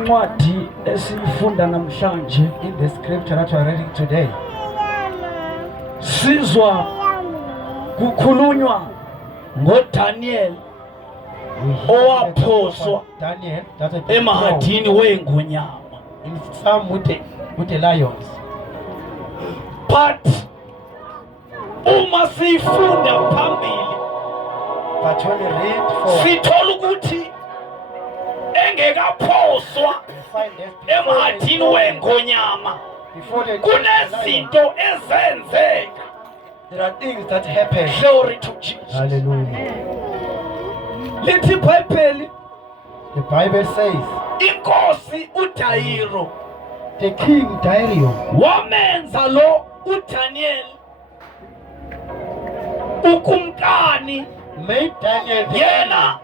Encwadi esifunda namhlanje, in the scripture that we are reading today, sizwa kukhulunywa ngoDaniel owaphoswa Daniel that had been emahadini weingonyama in some with the lions. But uma sifunda phambili, But when we read for, sithola ukuthi engekaphoswa we find that emahadini weingonyama before the kunezinto ezenzeka. there are things that happen. Glory to Jesus. Hallelujah. Lithi iBhayibheli, The Bible says inkosi uDayiro the king Dario wamenza lo uDaniel ukumkani made Daniel the yena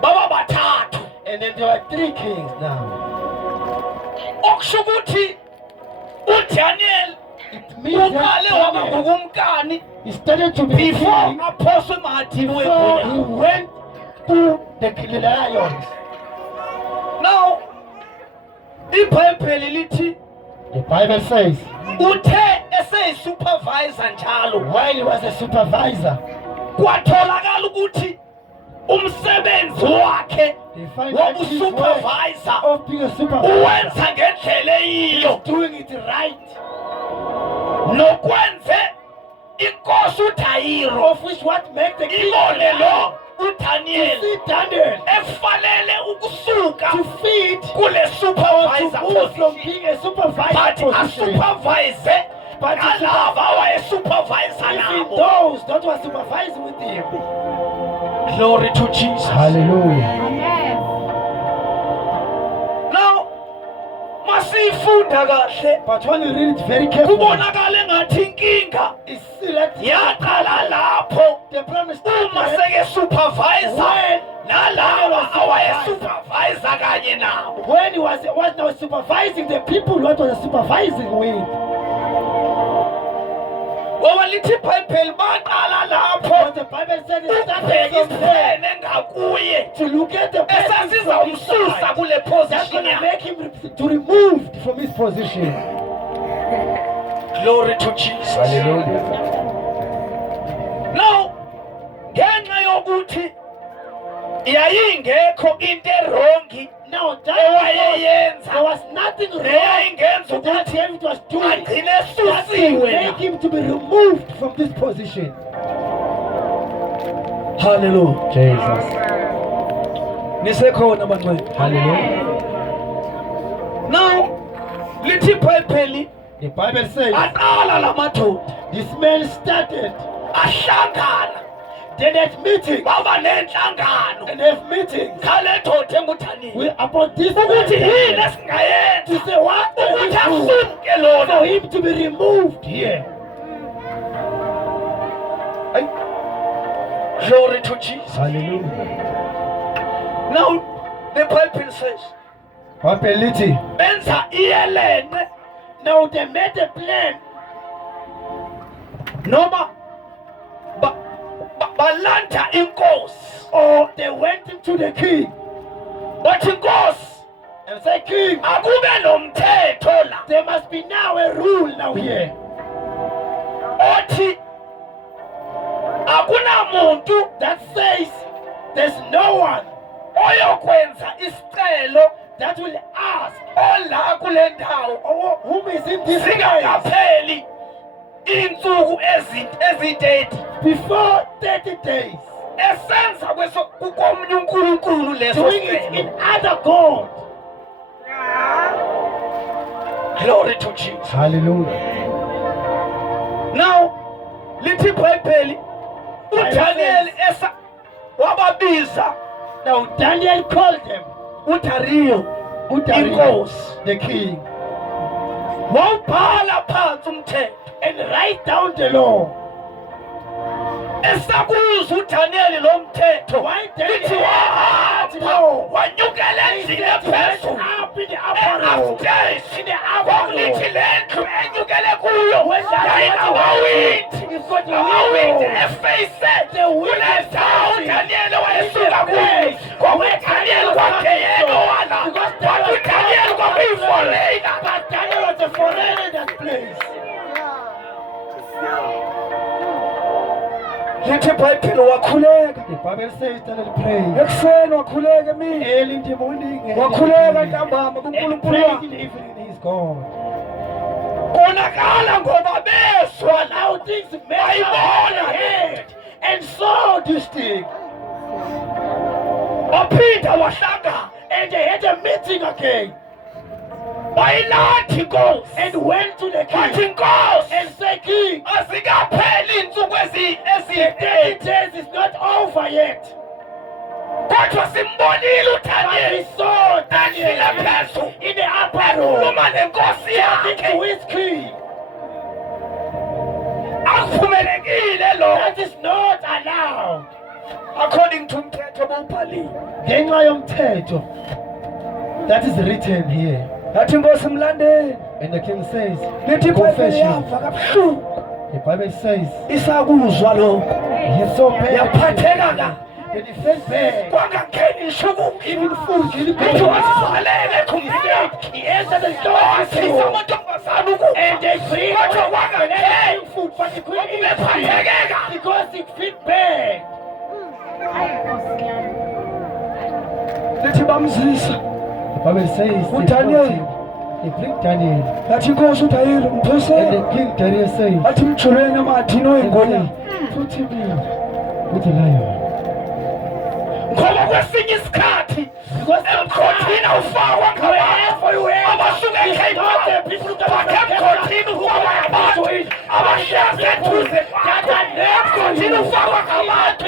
baba bathathu, and then there were 3 kings now. okusho ukuthi uDaniel It means that uqale waba Daniel, ngukumkani he started to be before king aphoswe emahadini before he weingonyama. went to the lions. Now iBhayibheli lithi The Bible says uthe eseyisupervisor njalo while he was a supervisor, kwatholakala ukuthi umsebenzi wakhe they find that his way wokusupervisor of being a supervisor uwenza ngendlela eyiyo, doing it right, nokwenze inkosi uDayiro of which what makes the king ibone lo to uDaniel see Daniel efanele ukusuka to feed kule or to supervisor move from position, being a supervisor but position. asupervise But nalava wayesupervisa even nabo. those that were supervising with him. Glory to Jesus. Hallelujah. Now masifunda kahle But when you read it very carefully, kubonakala ngathi inkinga it's still like yaqala lapho the promise uma seke supervisor when nalaba awayesupervisa kanye nabo. when he was now supervising the people what was supervising with. Ngoba lithi iBhayibheli baqala lapho But the Bible said it started ukubheka from there isifene ngakuye to look at the person esasiza from his umsusa side. kule That's position going to yakhe. make him to removed from his position. Glory to Jesus. Hallelujah. Now ngenxa yokuthi yayingekho into erongi Now that ewayeyenza there was nothing wrong neyayingenza with that ukuthi David was doing. agcine That will esusiwe. make him to be removed from this position. Hallelujah. Jesus. Nisekhona bangcwele. Hallelujah. Now lithi iBhayibheli The Bible says aqala lamadoda this man started, ahlangana then at meeting, baba nenhlangano and have meetings ngale doda enguDaniel with about this ukuthi yini man esingayenza to say what can we ukuthi do asuke for lona. him to be removed here. Glory to Jesus. Hallelujah. Now the Bible says Papeliti. benza iyelene Now they made a plan. noma balanda inkosi, Or they went into the king bathi inkosi and said, King, akube nomthetho la there must be now a rule now here. othi akunamuntu That says there's no one oyokwenza isicelo that will ask ola kule ndawo or whom is in this place zingakapheli insuku ezi-30 before 30 days, esenza komunye uNkulunkulu leso doing it in sicelo. other God. Glory to Jesus. Hallelujah. Now lithi iBhayibheli uDaniel wababiza Now Daniel called them, uDariyo Dario, inkosi, the king, wawubhala phansi umthetho. and write down the law. Esakuzwa uDaniel lo mthetho Why lithi Daniel had wahamba law? wanyukela endlini Went ephezulu up in the upper room. e-upstairs In the upper kwakulithi room. le ndlu enyukele kuyo When that yayinamawindi You've got the amawindi window. efeyise The window kule ndawo facing uDaniel in wayesuka the kuyo place ngoba where uDaniel Daniel kwakhe was yena from. wala Because lithi iBhayibheli wakhuleka. The Bible says he started praying. Ekuseni wakhuleka emini. Early in the morning. Wakhuleka ntambama And kuNkulunkulu prayed wakhe. in the evening. He's gone. Konakala ngoba beswa Now things may Bayibona ahead and saw this thing. waphinda wahlanga And they had a meeting again. wayilathi inkosi And went to the wathi king. inkosi And said, King, azikapheli iintsuku the 30 days is not over yet. kodwa simbonile But we uDaniel saw ashile Daniel phezulu in the upper room. ekhuluma nenkosi Talking to yakhe his king. akuphumelekile lo That is not allowed. according to umthetho bowubhaliwe Ngenxa yomthetho. That is written here. Yathi inkosi mlandeni. And the king says, Lithi iBhayibheli confession. yava kabuhlungu. The Bible says, Isakuzwa lo. he so bad. yaphatheka ka And he felt bad. kwangangeni ishukuki Even food, he lithi wasivalele ekhumbini He entered the door wasisa amantombazana ukudla and they bring kodwa kwangangeni food, but he couldn't eat ubephathekeka because he felt bad. Lithi bamzisa. The Bible says, they Daniel. brought him. They bring Daniel. Yathi inkosi uDaniel And mphosele. the king Daniel says, Athi mjulweni amathini oyingona. put him in with the lion. ngoba kwesinye isikhathi Because emkhothini awufakwa ngabantu abasuke ekhayibani bakhe emkhothini ufakwa ngabantu abahlezi eduze kwakho emkhothini ufakwa ngabantu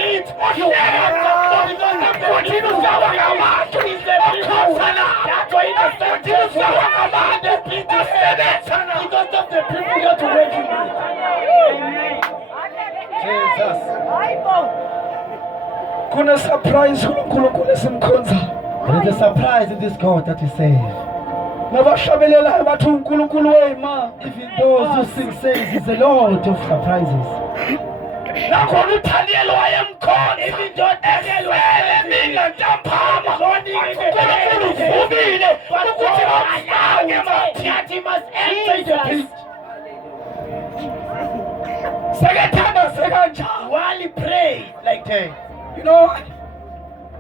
emkhothini ufakwa ngabantu okhosana emkhothini ufakwa ngabantu osebenzana because of the people you have to work with. Jesus. Kuna surprise uNkulunkulu esimkhonza. There is a surprise in this God that he says. Nabashabelelayo bathi uNkulunkulu weyima. Even those who sing says he's the Lord of surprises. nakhona uDaniel wayemkhonza Even though Daniel was emini ntambama uNkulunkulu uvumile ukuthi bamfake emathini that he must enter the pit. sekethandaze kanjani While he prayed like that. You know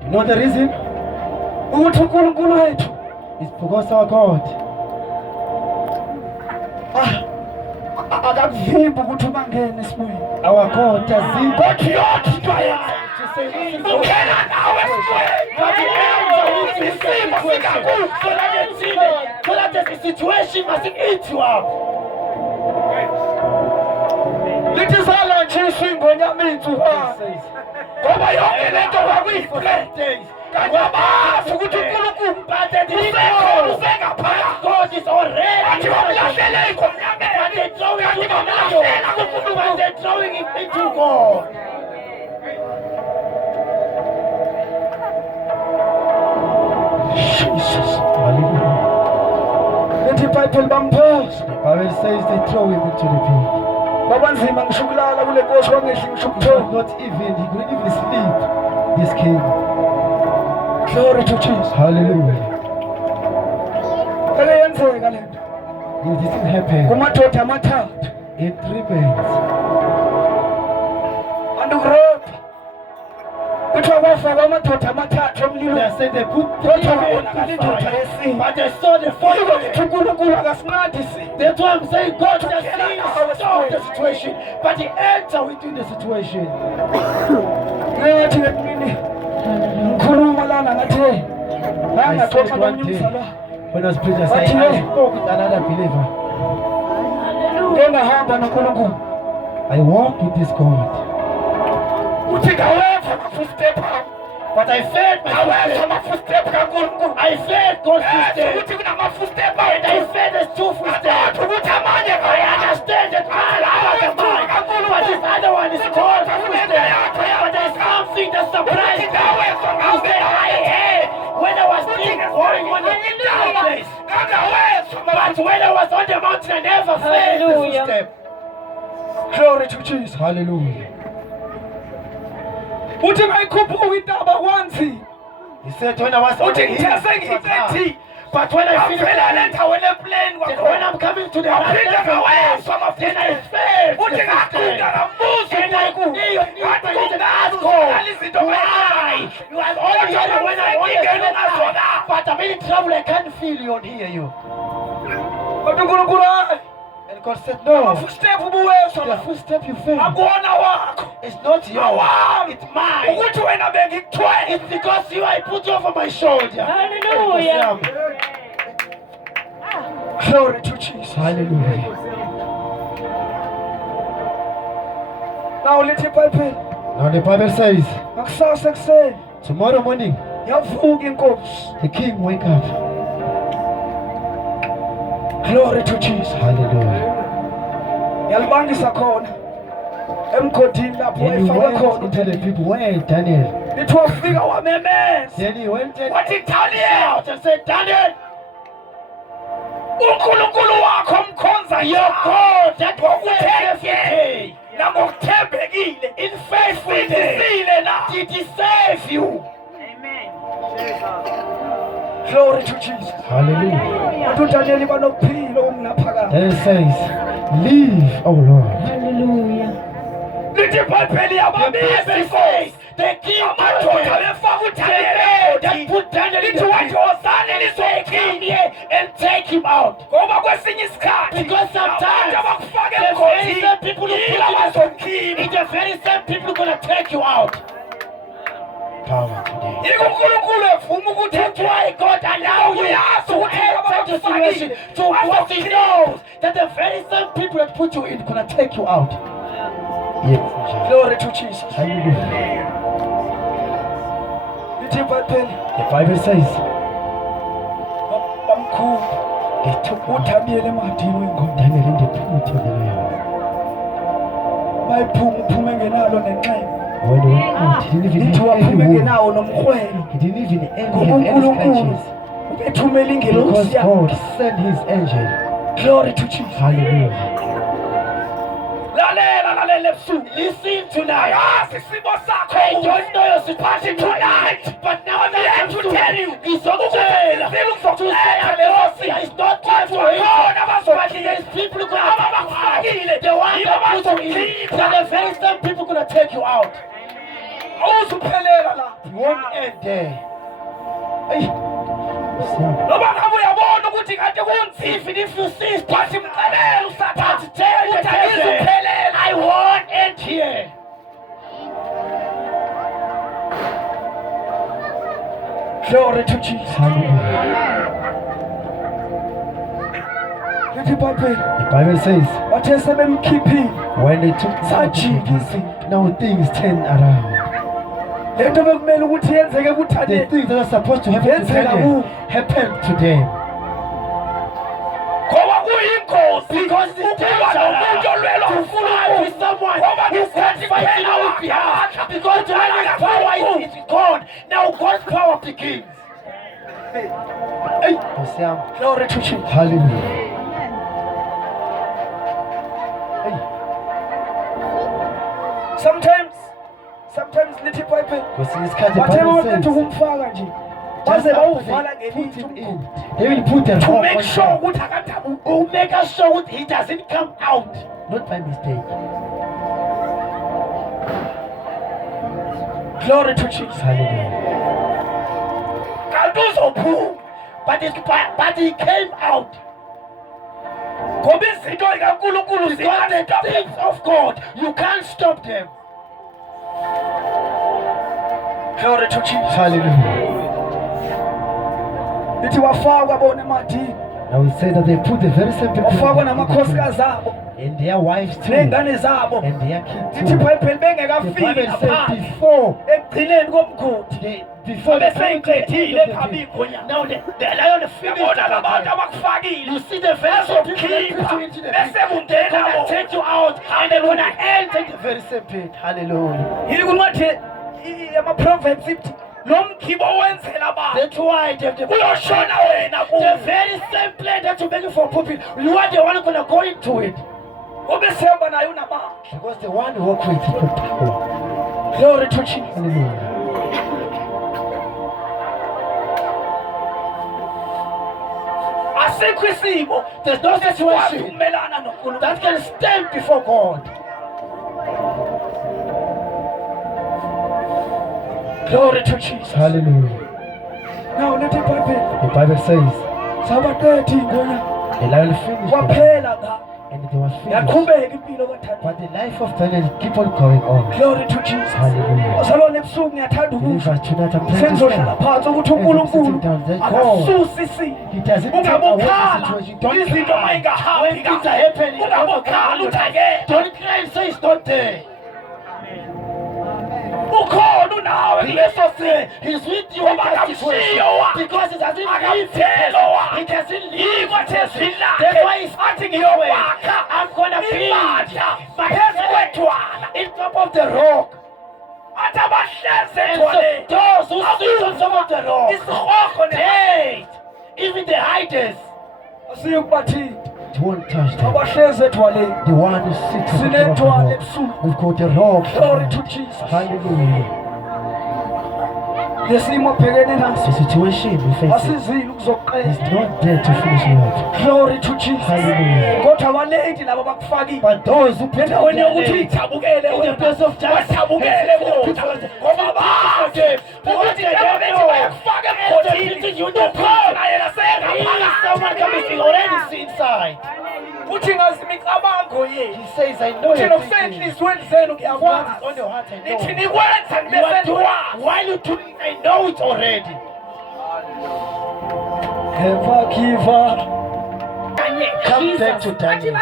You know the reason? ukuthi uNkulunkulu wethu It's because our God akakuvimbi ukuthi ubangene esimoyeni. Our God doesn't kodwa yonke into ayenzayo to say this is ungena nawe esimoyeni but he enters into the isimo situation sikakufa so that the situation mustn't eat you up. Lithi salanjiswa ingonyama He insuha. says, ngoba yonke lento for kwakuyiplan 7 days. kanyabazi ukuthi uNkulunkulu But they didn't usekhona know usengaphakathi God is already athi bamlahlele but engomnyameni they throw him kanti to the bamlahlela but kuNkulunkulu they're throwing him into God. Jesus. Hallelujah. Lithi iBhayibheli bamphosa. The Bible says they throw him into the pit. Kwabanzima ngisho ukulala kule nkosi kwangehli ngisho He ukuthola. could not even, he couldn't even sleep. This king. Glory to Jesus. Hallelujah. Ake yenzeka lento. It didn't happen. Kumadoda amathathu. In 3 months. Andukurepha. Kuthiwa kwafakwa amadoda amathathu They emlilweni. said they put 3 Kodwa men babona in the indoda fire. yesine. But they saw the fourth Kuthi man. uNkulunkulu akasinqandisi. That's why I'm saying God just solve the situation. But he entered within the situation. Ngathi ngemini ngikhuluma lana ngathi I said ngaxoxa one day nomnyumzala. when I was preaching, I But said, he- I spoke with another believer. Ngengahamba noNkulunkulu. I walk with this God. uthi ngaweva ama-footstep akho But I felt my ngaweva footstep. ama-footstep kaNkulunkulu I felt God's footstep. ukuthi kunama-footstep And I felt there's 2 footsteps. ukuthi amanye I understand that man is mine, but this other one is God's footstep. But there's something that surprised me. You say I heard when I was still going on the place. But when I was on the mountain, I never felt the footstep. Glory to Jesus. Hallelujah. Uthi ngayikhuphuka intaba kwanzi. He said when I was on uthi the ngithe hill, sengiyisethi but when I finished avela le ndaweni eplane then when I'm coming to the right aphinde level, ngawezwa then I ama-footstep felt the uthi ngaqunda footstep. ngambona And I feel why? You have only heard it when I want to but I'm in trouble, I can't feel you or hear you. And God said, no. The footstep you feel is not yours. It's mine. It's because you I put you over my shoulder. Hallelujah. Glory to Jesus. Hallelujah. Now let it Bible. Now the Bible says, Makusasa kuseni tomorrow morning, yavuka inkosi. the king wake up. Glory to Jesus. Hallelujah. Yalibangisa khona emgodini lapho Then he efaka went khona. into the people, where is Daniel? Lithi wafika wamemeza. Then he went and wathi Daniel and said, Daniel, uNkulunkulu wakho mkhonza your God that ngokuthembekile nangokuthembekile in faithfulness, did he save you? Glory to Jesus. Hallelujah. Abantu Daniel banokuphila okungaphakathi. Then it says, live, oh Lord. Hallelujah. lithi iBhayibheli The yababili Bible says, the king amadoda befaka uDaniel that put Daniel in lithi the wathi prison. wozani Say, lizokhipha come here and take him out. ngoba kwesinye isikhathi Because sometimes abantu abakufaka the very emgodini same people who yila put you bazokhipha it's the very same people gonna take you out. Power today. yiko uNkulunkulu evuma ukuthi That's why God allows you to enter the situation to because He knows that the very same people that put you in gonna take you out. Yes. Glory to Jesus. Hallelujah. Lithi Bible The Bible says bamkhulu they took uDaniel emadini wengoda. Daniel in the pit of the lion. Bayiphume ngenalo nenxeba. When he went out, he didn't even Lithi have any waphume wound. ngenawo nomkhwelo. He didn't even have Ngoba any uNkulunkulu scratches. ubethumela Because ingelosi yakhe. God sent his angel. Glory to Jesus. Hallelujah. lalela ebusuku Listen tonight. ayazi isimo sakho I don't know your situation tonight but now I'm here to tell you it's okay to say Hallelujah is not time for him. But there's people who gonna take you out. The one that put you in, that the very same people gonna take you out. awuzuphelela la You won't end there. Hey. noba ngabe uyabona ukuthi kade kunzima Even if you see it, wathi mcelela usathane but tell the ukuthi devil, angizuphelela I won't end here. Glory to Jesus. Hallelujah. Lithi Bible The Bible says, bathe sebemkhiphile. when they took Sajika izinto. now things turn around. Lento bekumele ukuthi yenzeke The kuThane. things that are supposed to happen to them happened to them. ngoba kuyingozi Because it's ukuba nomuntu olwela to fight with someone who can't fight in our behalf. Because the only power is God. Now God's power begins. Hey. Glory to Jesus. Hallelujah. Sometimes lithi Bible Because in this case, the bathe Bible bawuletha says, ukumfaka nje. just Baze after bawuvala they put ngelithu him in, umkhulu. they will put a to rock make on sure him. ukuthi akadabuki Who make us sure he doesn't come out. Not by mistake. Glory to Jesus. Hallelujah. kanti uzophuma But he came out. ngoba izinto zikaNkulunkulu Because the ziyastop things of God, you can't stop them. Glory to Jesus. Hallelujah. Lithi wafakwa bona emadini. Now we say that they put the very same people Wafakwa in the namakhosikazi abo and their wives too, nengane zabo. and their kids Lithi too. iBhayibheli The bengekafiki Bible says lapha before ekugcineni komgodi. before the beseyiqedile ekhabikho now the lion finished. yabona labantu abakufakile You see the very same people that put you into the pit. bese They're kungena gonna bo take you out and they're gonna enter the very same pit. Hallelujah. Yili kuncwadi yama-Proverbs ithi nomkhibo owenzela abantu That's why the uyoshona wena the kuyo very same place that you're making for pulpit, you are the one gonna go into it. ngoba esihamba naye unamandla. Because the one who walk with you got power. Glory to Jesus. Hallelujah. asikho isimo There's no esikwazi situation ukumelana noNkulunkulu that can stand before God. Glory to Jesus. Hallelujah. Now let the The Bible says, Sabatethi ngonya the lion finished the waphela nga and it was finished. yaqhubeka impilo kaThando. But the life of Daniel keep on going on. Glory to Jesus. Hallelujah. Uzalwane ebusuku ngiyathanda ukuthi Believers tonight, I'm praying to sengizohlala stand. phansi ukuthi uNkulunkulu akasusi isimo. He doesn't take away the Ungabokhala situation. Don't izinto cry. mayingahambi When things are happening, ungabokhala uthake. don't cry and say it's not there. Ukhona unawe kuleso simo. He's with you Ngoba in that situation. akamshiyo wa. Because he doesn't leave Akamthelo wa. He doesn't leave Yiko the person. thezilakhe. That's why he's Athi asking your way. ngiyokwakha I'm gonna build imandla my phezu head kwethwala. in top of the rock. Athi abahlezi And so ethwaleni. those who sit on top of the rock, Isihogo hey, even the hiders, asiyukubathinta. it won't touch them. Abahlezi ethwaleni. The one who sits on top of the Sinethwala rock, ebusuku. we've got the rock. Glory to Jesus. Hallelujah. Lesimo obhekene naso The situation we face asizile ukuzoqeda. is not there to finish you up. Glory to Jesus. Hallelujah. Kodwa abaledi labo bakufakile. But those who put Endaweni their yokuthi legs ijabukele in the place of justice, wathabukele kude. Ngoba bazi ukuthi njengoba bethi bayakufaka emgodini ukhona yena someone coming to already see inside. uthi ngazi imicabango He yethu. says, I know Uthi you're thinking. nokusenhliziyweni zenu What ngiyakwazi. is on your heart, I know. Nithi nikwenza You nibese are doing, nikwazi. while you do it, I know it already. Never give up. Come back to Daniel.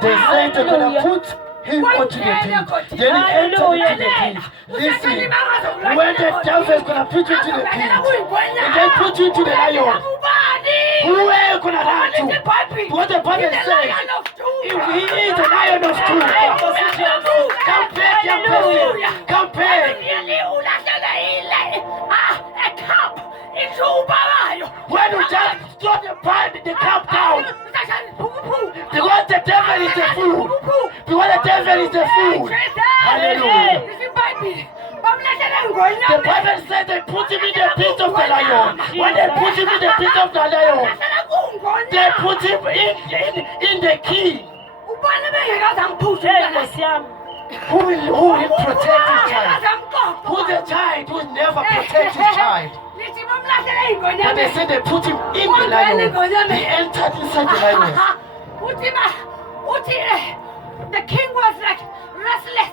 They say they're gonna put him onto the pit. Then he entered into the pit. Listen, when the devil is gonna put you into the pit, and then put you into the lion, who are you gonna run to? What the Bible says, if he is the lion of truth, come back, young person, come back. When you just throw the pipe in the camp down, because the devil is the fool. Because the devil is the fool. Hallelujah. The Bible says they put him in the pit of the lion. When they put him in the pit of the lion, they put him in the key. Who will protect his child? Who the child who will never protect his child? But they say they put him in the lion. He entered inside the lion. The king was like restless.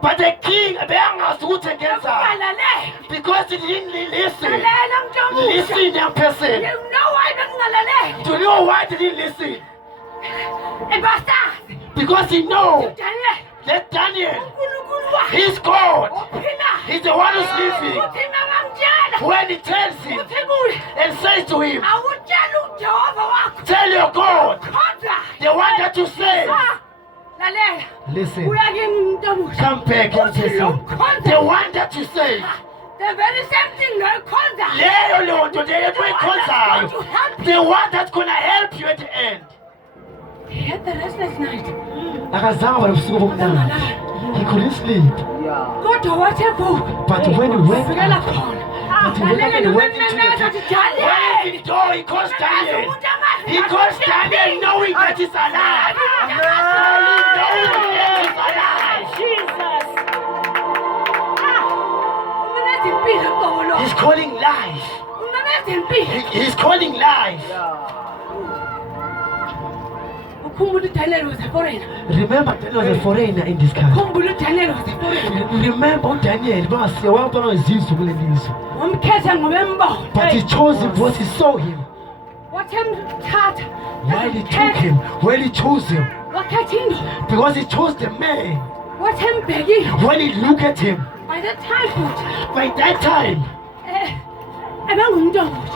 But the king began to root against her because he didn't listen. Listen, young person. Do you know why did he listen? Because he knows that Daniel, he's God. He's the one who's living. When he tells him and says to him, tell your God, the one that you say. Listen, come back, young person. The one that you say. The very same thing, the one that's gonna help you at the end. He had the restless night. He couldn't sleep. Go to whatever. But when he went out, But when he went into the door, he calls Daniel. He calls Daniel knowing that he's alive. Knowing that he's alive. He's calling life. He's calling life. Daniel was a foreigner. Remember, Daniel was a foreigner in this country. Daniel was a foreigner. Remember, Daniel, but he chose him because he saw him. What him cat? Why he took him? When he chose him? What catching? Because he chose the man. What him begging? When he looked at him, By that time, by that time,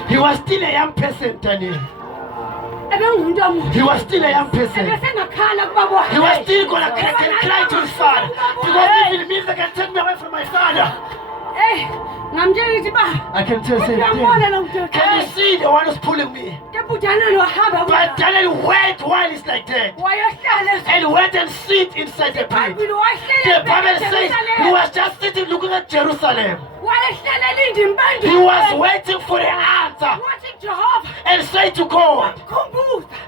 he was still a young person, Daniel. He was still a young person. He was still gonna cry to his father. Because if it means they can take me away from my father. I can tell you, can you see the one who's pulling me? But Daniel went while he's like that. And went and sit inside the pit. The Bible says he was just sitting looking at Jerusalem. He was waiting for the answer. And say to God.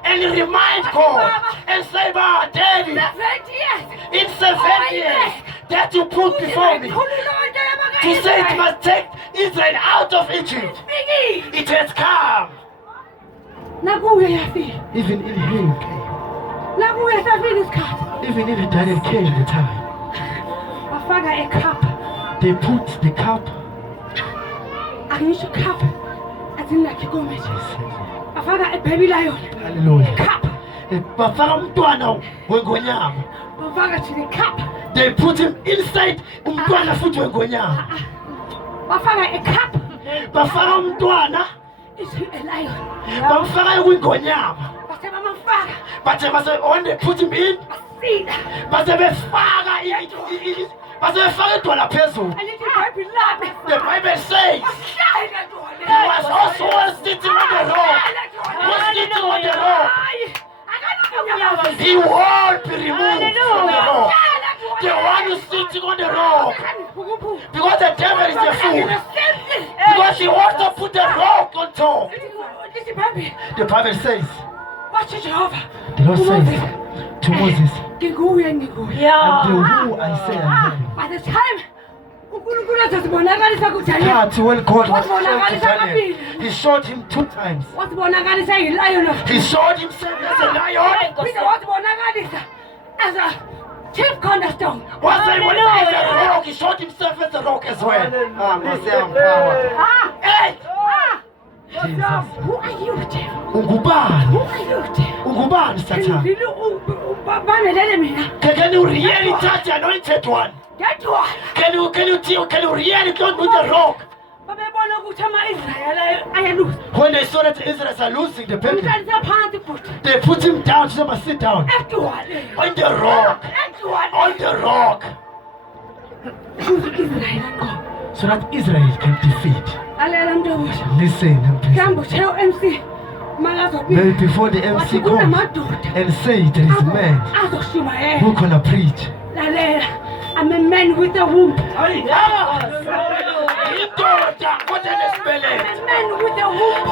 And remind God. And say, Daddy, in 7 years that you put before me. To say it must take Israel out of Egypt. It has come. Even in him came. Even in Daniel came the time. They put the cup. Hallelujah. Bafaka umntwana wengonyama. They put him inside umntwana futhi wengonyama. Bafaka umntwana. Bafaka wengonyama. But when they put him in, but they befaka intwana phezulu. The Bible says he was also sitting on the rock. Was sitting on the rock. He won't be removed from the rock. The one who's sitting on the rock. Because the devil is the fool. Because he wants to put the rock on top. The Bible says, the Lord says to Moses, I'm the who I say I am. By the time When God was shown to Daniel, he showed him 2 times. He showed himself as a lion. as a chief cornerstone. What when he was a rock, he showed himself as a rock as well. Hey! Jesus. Who are you, Jeff? Ungubani? Who are you, Jeff? Ungubani, Satan? Can you really touch the anointed one? That one. Can you really go with the rock? When they saw that Israelites are losing the battle, they put him down, so must sit down. On the rock. On the rock. So that Israel can defeat. Listen and please. Maybe before the MC comes and say there is a man who gonna preach. I'm a man with a womb. I'm a man with a womb.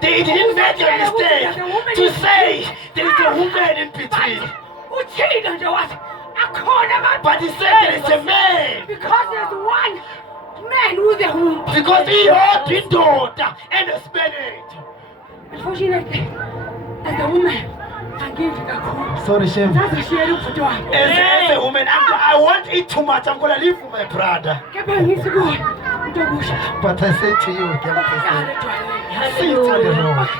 They didn't make a mistake to say there is a woman in between. But he said there is a man. Because there's one man with a womb. Because he ought his daughter and a spirit. Unfortunately, as a woman, I give it a call. Sorry, Shem. That's a share of the As a woman, I won't eat too much. I'm going to leave for my brother. But I say to you, sit on the rock.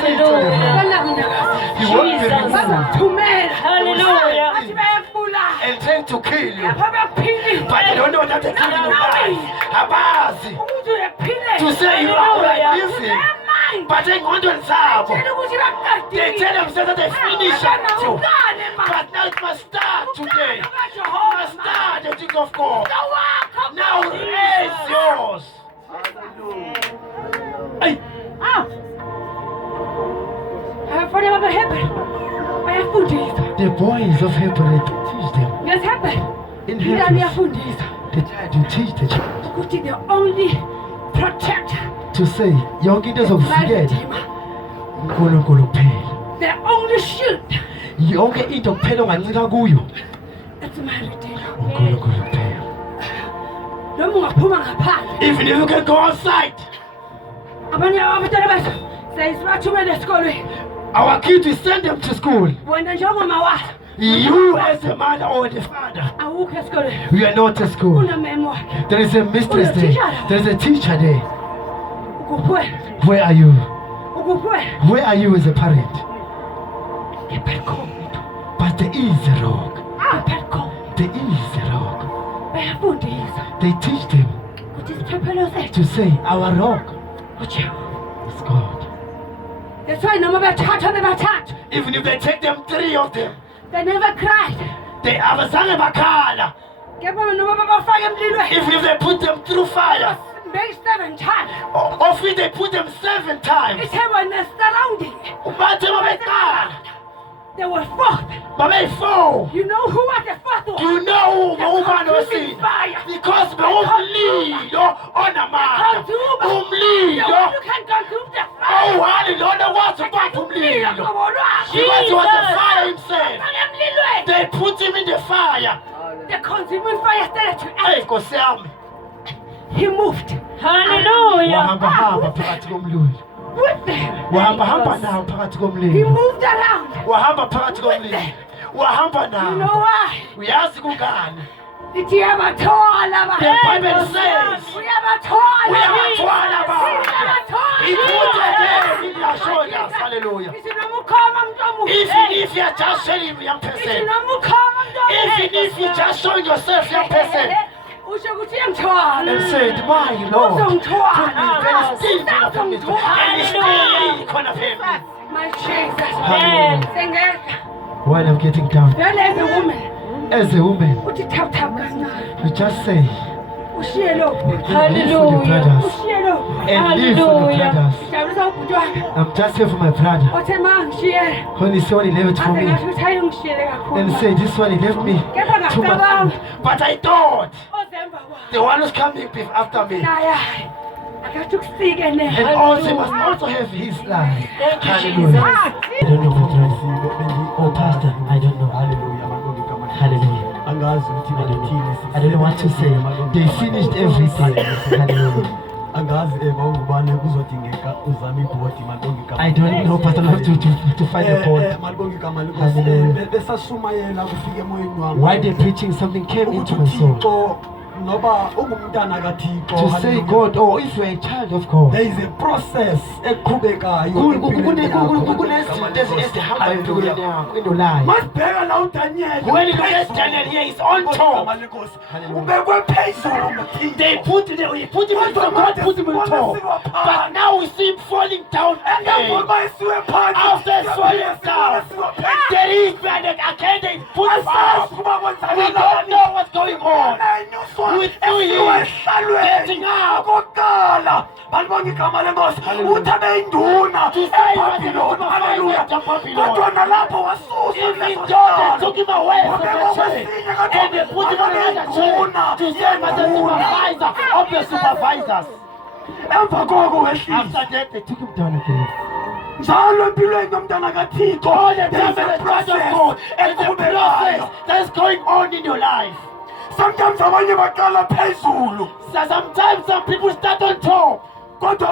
Sit on the rock. You won't be removed. Hallelujah. And trying to kill you. But I don't know that they're killing you by. Abazi. To say you are like this. But they want to answer. They tell themselves that they finish you. But now it must start today. It must start the thing of God. Now raise yours. Hey. The boys of Hebrew teach them. Yes, happened. In Hebrew, they try to teach the child. The only protector. To say, young leaders of forget. Nkulunkulu phela. The only shield. Yonke into phela ongancika kuyo. That's my redeemer. Nkulunkulu phela. Even if you can go outside. Our kids, we send them to school. You as a mother or the father, we are not at school. There is a mistress there. There is a teacher there. Where are you? Where are you as a parent? But there is a rock. There is a rock. They teach them to say our rock is God. That's why no matter touch. Even if they take them 3 of them, They never cried. they have a sang bakala. Even if they put them through fire, Maybe 7 times. of which they put them 7 times. It's when they're surrounding. They were 4th. You know who was the 4th one? You know who man was in. Because the lead on a man. You can consume the fire. Oh, hallelujah, what's about to lead? Because he was the fire himself. They put him in the fire. The consuming fire started to Hey, act. Nkosi yami. He moved Hallelujah. Wahamba phakathi komlilo. with them. Wahamba nawo phakathi He komlilo. moved around. Wahamba phakathi komlilo. Wahamba You know nawo. why? Uyazi kungani? Ithi yabathola ba. The Bible says, Uyabathola. uyabathwala abantu. He put Uyabathola. it in your shoulders. Hallelujah. Ithi nomukhoma umuntu Even omuhle. if you are just showing young Ithi person, nomukhoma umuntu omuhle. even if you just showing yourself young person, Usho ukuthi uyangithwala. and said, my Lord, put me Uzongithwala. very still in front of me, and still corner of him. My Jesus. Hallelujah. Sengeka. While I'm getting down, Vele as a woman. as a woman, Uthi tap tap kancane. you just say, Ushiye lo. live for the brothers, Ushiye lo. and live for the Hallelujah. brothers. Jabulisa ubhuti wakhe. I'm just here for my brother. Othe mangishiyele. When he said, he left it for Ade me, ngathi uthi ayongishiyele and kakhulu. say, this one he left me Kepha too much. ngacabanga. But I thought, Ozemba kwakhe. the one who's coming after me, Naye. Akathi ukusike ne. and also must also have his life. Thank you, Hallelujah. Ah, I don't know what to do. Oh, Pastor, I don't know. Hallelujah. I don't know what to say. They finished everything. Hallelujah. I don't know, Pastor, how to find a point. Why they preaching something came into my soul. To say God, or if you're a child of God. There is a process. When you get Daniel here, he's on top. They put him on top, God put him on top. But now we see him falling down again. After falling down, there is again they put him up. We don't know what's going on. We do him getting up. Even though they took him away from the church and they put him on another church to serve as a supervisor of the supervisors. After that, they took him down again. All the time in the church of God, and the process that is going on in your life. Sometimes some people start on top, but they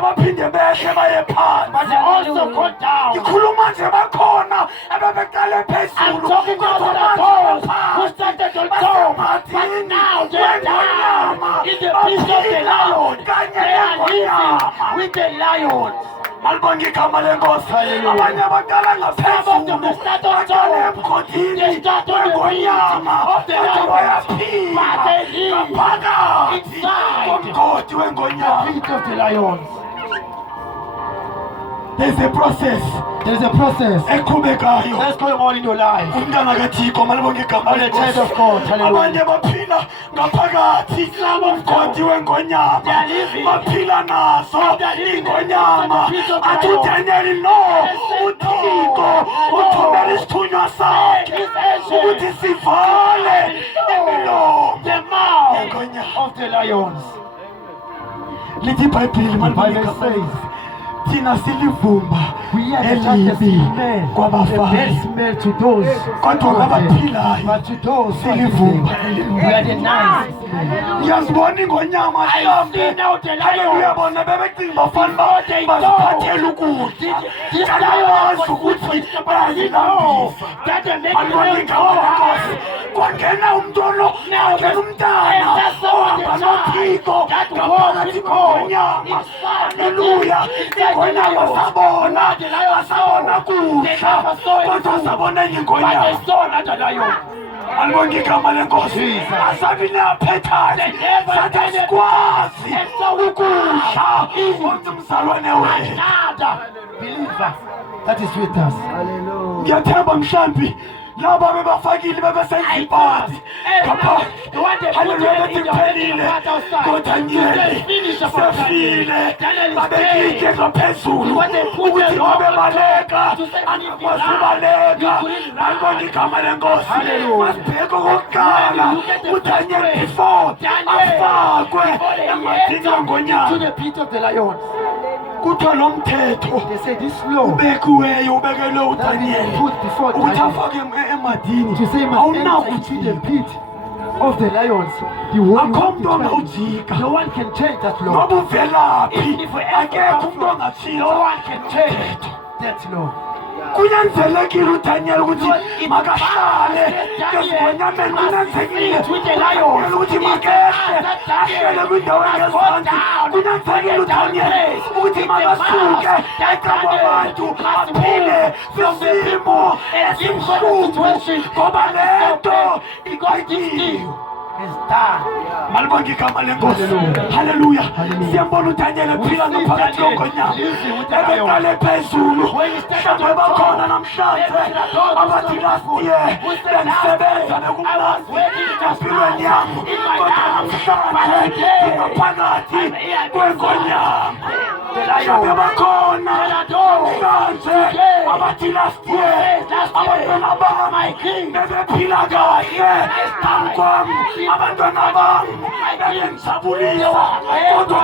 also go down. I'm talking about those who started on top, but now they are down in the peace of the lion. They are living with the lions. Some of them start on top, they start on the wings of the lions, but they live inside the peace of the lions. There's a process. There's a process that's going on in your life. On the child of God. Hallelujah. The mouth of the lions. The Bible says, Tina silivumba we are the best smell to those but to those silivumba we are the nice ngiyazibona ingonyama ayafina utelayo uyabona bebecinga bafana baziphathela ukuthi yayazi ukuthi bayilambisa that make kwangena umntwana kwangena umntana banophiko ngaphakathi konyama haleluya ingonyama sabona kudla kodwa sabona ingonyama alibonga igama lenkosi asabi neappetite sathi asikwazi ukudla umzalwane wethu believer that is with us. Ngiyathemba mhlambi laba bebafakile bebesenziphathi haleluya bethiphelile kodwa ngiyele sefile babekike ngaphezulu ukuthi babebaleka angakwazi ubaleka alibonga igama lenkosi masibheke okokuqala uDaniel before afakwe emadini wengonyama kuthiwa lo mthetho ubekiweyo ubekelwe uDaniel ukuthi afake emadini awunakuthi of the lions. The one akho umuntu ongawujika. no one can change that law. Noba uvelaphi Even if we ever akekho come umuntu from, ongatshiya no one can change that law. kunyanzelekile uDaniel ukuthi makahlale ngezigonyameni kunyanzelekile ukuthi makehle ahlele kwindawo engezansi kunyanzelekile uDaniel ukuthi makasuke ecaba abantu aphile kwisimo esimhlupho ngoba lento iqediwe. Malibonga igama lenkosi. Haleluya. Siyambona uDaniel ephila ngaphakathi kogonyama. Ebeqale phezulu. Mhlawumbe bakhona namhlanje abathi last year bengisebenza bekumnandi empilweni yami kodwa namhlanje ngingaphakathi kwengonyama. Mhlawumbe bakhona namhlanje abathi last year abantwana bami bebephila kahle phambi kwami. Abantwana bami bengijabulisa kodwa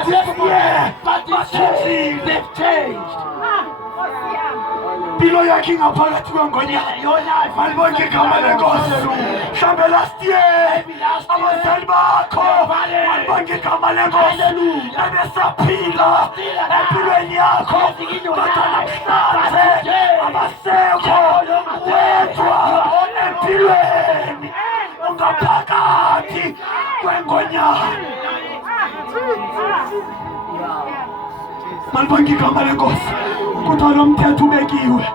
they've changed. Impilo yakhe ingaphakathi kwengonyama. Malibonke igama lenkosi. Mhlawumbe last year abazali bakho malibonke igama lenkosi bebesaphila empilweni yakho kodwa namhlanje abasekho wedwa empilweni ungaphakathi kwengonyama. Malibonke igama lenkosi. Kodwa lo mthetho ubekiwe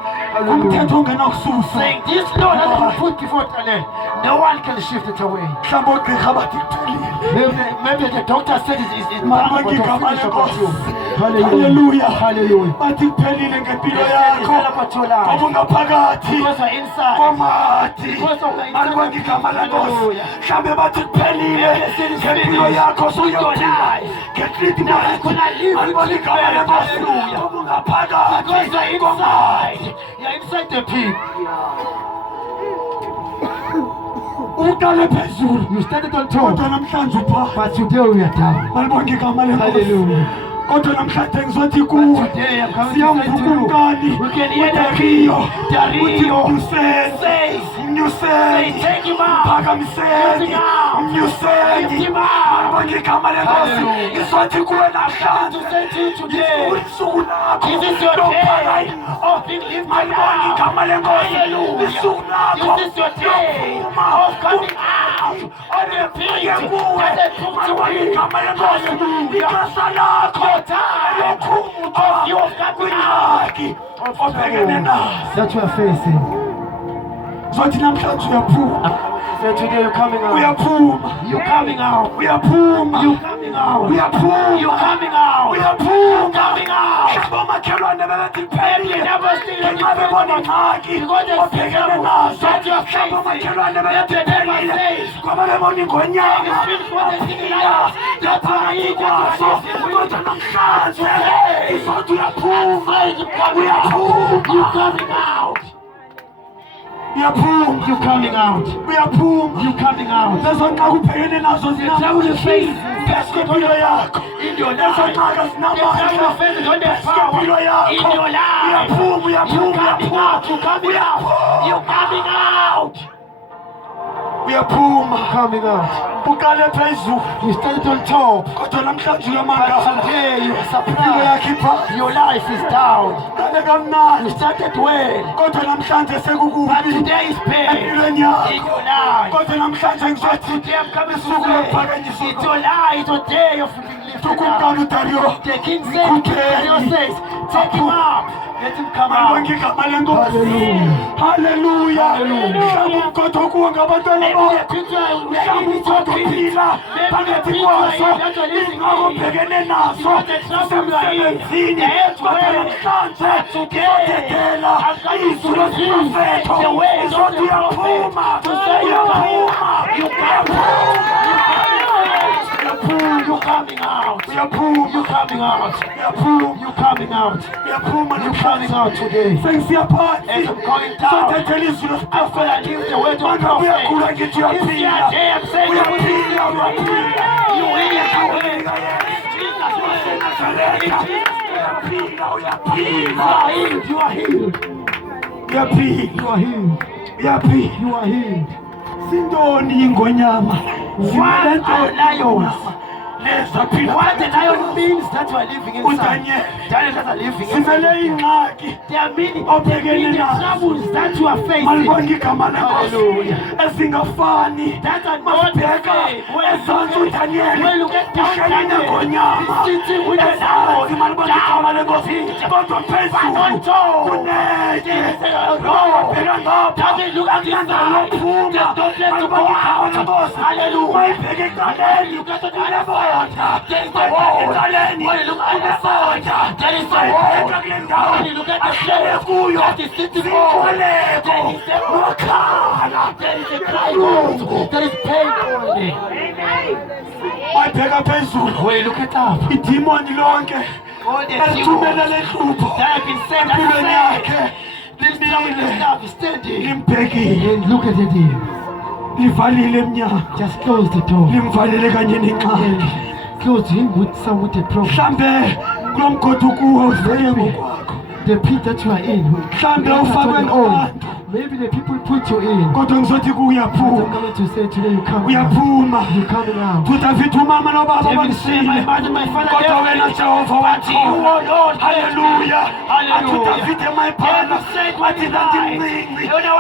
umthetho ongenakususa. This law that you put before Daniel, no one can shift it away. Mhlawumbe ogqirha bathi kuphelile. Maybe the doctor said it's Malibonke igama lenkosi. Hallelujah. Hallelujah. Bathi kuphelile ngempilo yakho ngoba ungaphakathi Because we're inside. komathi. Malibonke igama lenkosi. Mhlawumbe bathi kuphelile ngempilo yakho suyophila ngetreatment. Malibonke igama lenkosi ngoba ungaphakathi komathi. You're inside the pit. Uqale phezulu. You started on top, Kodwa namhlanje upha. but today we are down. Malibonke igama lenkosi. Hallelujah. Kodwa namhlanje ngizothi kuwe Today I'm coming to siyamvuka say to you, umkani we can hear the uDario Dario umnyuseni take him out. phakamiseni umnyuseni. Lift him out. Malibonke igama lenkosi. Hallelujah. Ngizothi kuwe namhlanje To say to you today, usuku lakho this is your lokuphakathi. day of being lifted Malibonke up. igama lenkosi. Hallelujah. Isuku lakho This is your day of coming out of the pit that they took Malibonke away. igama lenkosi. Hallelujah. Ixesha lakho Your time of your coming out. ingxaki obhekene nazo. That you are facing. Zothi namhlanje uyaphuma. So today you're coming out. Uyaphuma. You're coming out. Uyaphuma. You're coming out. Uyaphuma. You're coming out. Uyaphuma. Coming out. Mhlawumbe omakhelwane bebethi You kuphelile. never see any Ngenxa bebona ingxaki because they see obhekene you nazo. that you are Mhlawumbe facing. omakhelwane bebethi They never kuphelile. say. Ngoba bebona ingonyama. It's been for the city lights. That's why Ngaphakathi he kwazo. Kodwa namhlanje izothi uyaphuma. Uyaphuma. You coming out. Uyaphuma. You coming out. Uyaphuma. You coming out. Lezo nxa ubhekene nazo The trouble you face phezu kwempilo yakho. in your Lezo life. nxaka The trouble zinamandla you face is on the phezu power kwempilo yakho. in your life. Uyaphuma, You uyaphuma, coming out. You coming out. You coming out. uyaphuma. Coming out. Uqale phezulu You started on top. kodwa namhlanje But uyamangala. today you are Impilo surprised. yakho iphansi. Your life is down. Qale kamnandi You started well. kodwa namhlanje But sekukubi today is pain empilweni in yakho. your life. Kodwa namhlanje ngizothi Today I'm coming to isuku say lokuphakanyiswa it's your life. It's your day of being lifted up. ukumkani uDario. The king said, Dario says, take him up. Let him come out. Malibonke igama lenkosi. Haleluya. Mhlawumbe umkhotho kuwo ngabantwana Maybe bakho. the people are Mhlawumbe living umkhotho in phila phakathi kwazo. Ingxaki obhekene nazo zisemsebenzini. Kodwa namhlanje izodedela izwi losiprofetho. Izothi uyaphuma. Uyaphuma. You coming out. Uyaphuma. You coming out. Uyaphuma. You coming out. Uyaphuma. You coming out today. Sengisiya phansi. As I'm going down, Izodedela izwi I'm going to leave the word of Manje prophet. uyakhula ngithi If you are uyaphila. there, I'm saying Uyaphila. you will. You are healed. You are healed. Uyaphila. You are healed. Uyaphila. You are healed. Sindoni ingonyama. What are lions? What the lion means that you are living inside. Daniel that are living inside. They are meaning the troubles that you are facing. Hallelujah. That are not perfect. When you get down, Daniel is sitting with the sound down. But on top, Daniel look at this side. There's no place to go out. Hallelujah. You got to do that. There is the wall. When you look at the sword, there is the wall. When you look at the slave, that is sitting on. There is the rock. There is a cry out. There is pain only. When you look at up, all the demons that have been sent to standing and look at it. Just close the door. Close him with some with a problem. The pit that you are in. Maybe the people put you in. But I'm going to say today you come out. You coming out. David said, my mother, my father, hallelujah. Hallelujah. My father said what is that thing? But now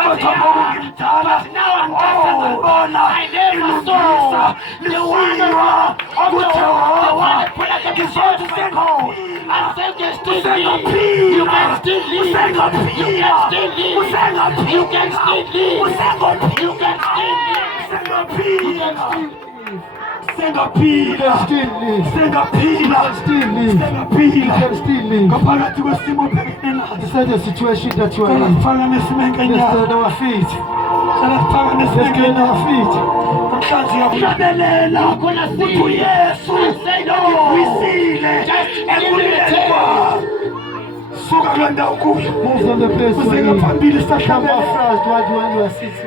I'm I never saw the wanderer of the world. The one that put like a sword to send home. I said, you can still live. You can still live. You can still live. You can still live. You can still live. This is the situation that you are in. Let's stand on our feet. Let's get on our feet. Move from the place where you come out first. What do you want to assist?